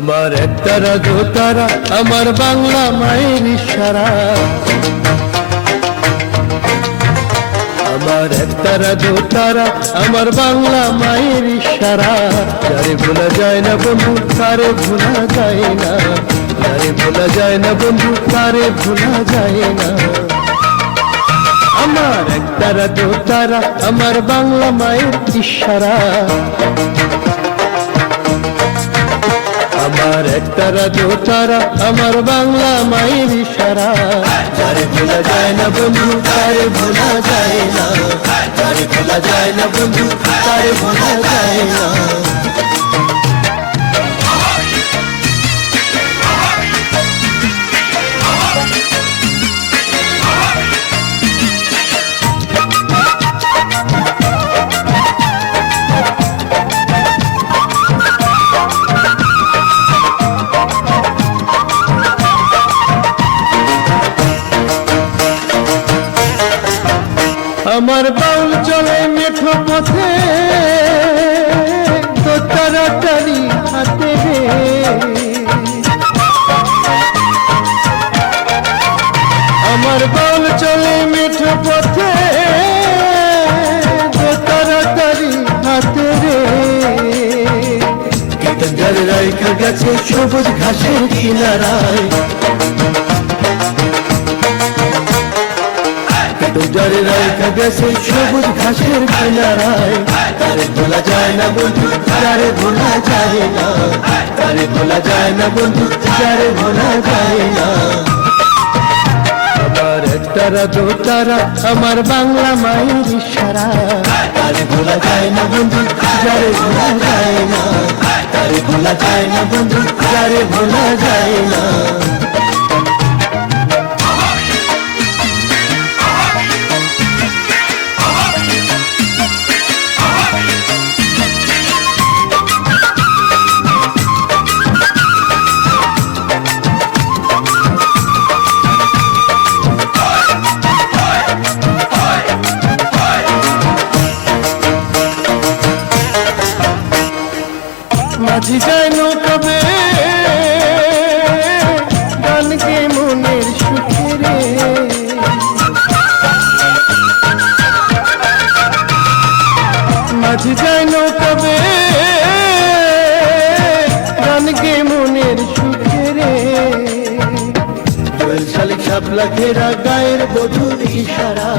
আমার একতারা দোতারা আমার বাংলা মায়ের ইশারা, আমার একতারা দোতারা আমার বাংলা মায়ের ইশারা। যারে ভোলা যায় না বন্ধু তারে ভোলা যায় না, যারে ভোলা যায় না বন্ধু তারে ভোলা যায় না। আমার একতারা দোতারা আমার বাংলা মায়ের ইশারা, আমার একতারা দোতারা আমার বাংলা মায়ের ইশারা। যারে ভোলা যায় না বন্ধু তারে ভোলা যায় না, যারে ভোলা যায় না বন্ধু তারে ভোলা যায় না। আমার বাউল চলে মেঠো পথে তাড়াতাড়ি হাতে রে, আমার বাউল চলে মেঠো পথে তাড়াতাড়ি হাতে রে। কেতন রাইখা গেছে সবুজ ঘাসের কিনারায়, যারে রাইখা গেছে সবুজ ঘাসের কিনারায়। তারে ভোলা যায় না বন্ধু যারে ভোলা যায় না, তারে ভোলা যায় না বন্ধু যারে ভোলা যায় না। আমার একতারা দোতারা আমার বাংলা মায়ের ইশারা, তারে ভোলা যায় না বন্ধু যারে ভোলা যায় না, তারে ভোলা যায় না বন্ধু যারে ভোলা যায় না। মাঝি যায় নৌকাবে গানকে মনের সুখে রে, মাঝি যায় নৌকাবে গানকে মনের সুখে রে। জোয়েল শালিক শাপলা ঘেরা গায়ের বধুর ইশারা,